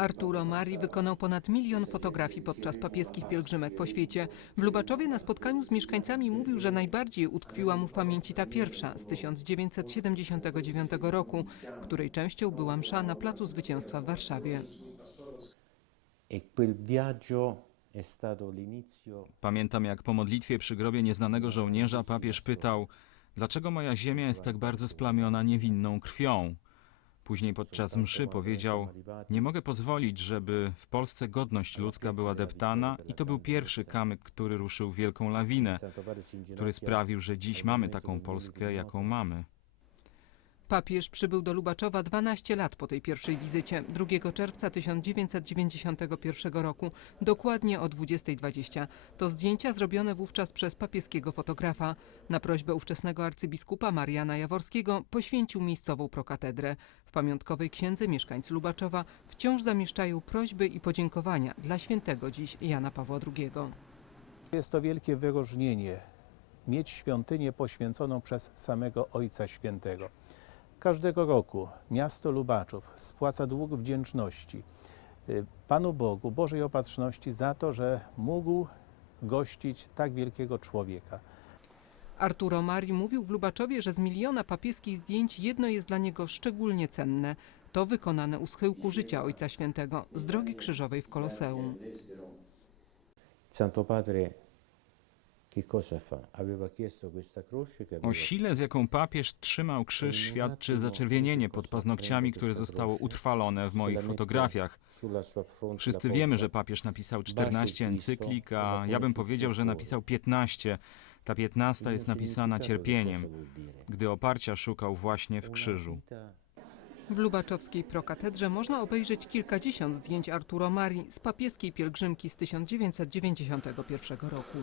Arturo Mari wykonał ponad milion fotografii podczas papieskich pielgrzymek po świecie. W Lubaczowie na spotkaniu z mieszkańcami mówił, że najbardziej utkwiła mu w pamięci ta pierwsza z 1979 roku, której częścią była msza na Placu Zwycięstwa w Warszawie. E Pamiętam, jak po modlitwie przy grobie nieznanego żołnierza papież pytał, dlaczego moja ziemia jest tak bardzo splamiona niewinną krwią. Później podczas mszy powiedział, nie mogę pozwolić, żeby w Polsce godność ludzka była deptana i to był pierwszy kamyk, który ruszył wielką lawinę, który sprawił, że dziś mamy taką Polskę, jaką mamy. Papież przybył do Lubaczowa 12 lat po tej pierwszej wizycie, 2 czerwca 1991 roku, dokładnie o 20.20. To zdjęcia zrobione wówczas przez papieskiego fotografa. Na prośbę ówczesnego arcybiskupa Mariana Jaworskiego poświęcił miejscową prokatedrę. W pamiątkowej księdze mieszkańcy Lubaczowa wciąż zamieszczają prośby i podziękowania dla świętego dziś Jana Pawła II. Jest to wielkie wyróżnienie mieć świątynię poświęconą przez samego Ojca Świętego. Każdego roku miasto Lubaczów spłaca dług wdzięczności y, Panu Bogu, Bożej Opatrzności za to, że mógł gościć tak wielkiego człowieka. Arturo Mari mówił w Lubaczowie, że z miliona papieskich zdjęć jedno jest dla niego szczególnie cenne. To wykonane u schyłku życia Ojca Świętego z drogi krzyżowej w Koloseum. Santo Padre O sile, z jaką papież trzymał krzyż, świadczy zaczerwienienie pod paznokciami, które zostało utrwalone w moich fotografiach. Wszyscy wiemy, że papież napisał 14 encyklik, a ja bym powiedział, że napisał 15. Ta 15 jest napisana cierpieniem, gdy oparcia szukał właśnie w krzyżu. W Lubaczowskiej prokatedrze można obejrzeć kilkadziesiąt zdjęć Arturo Mari z papieskiej pielgrzymki z 1991 roku.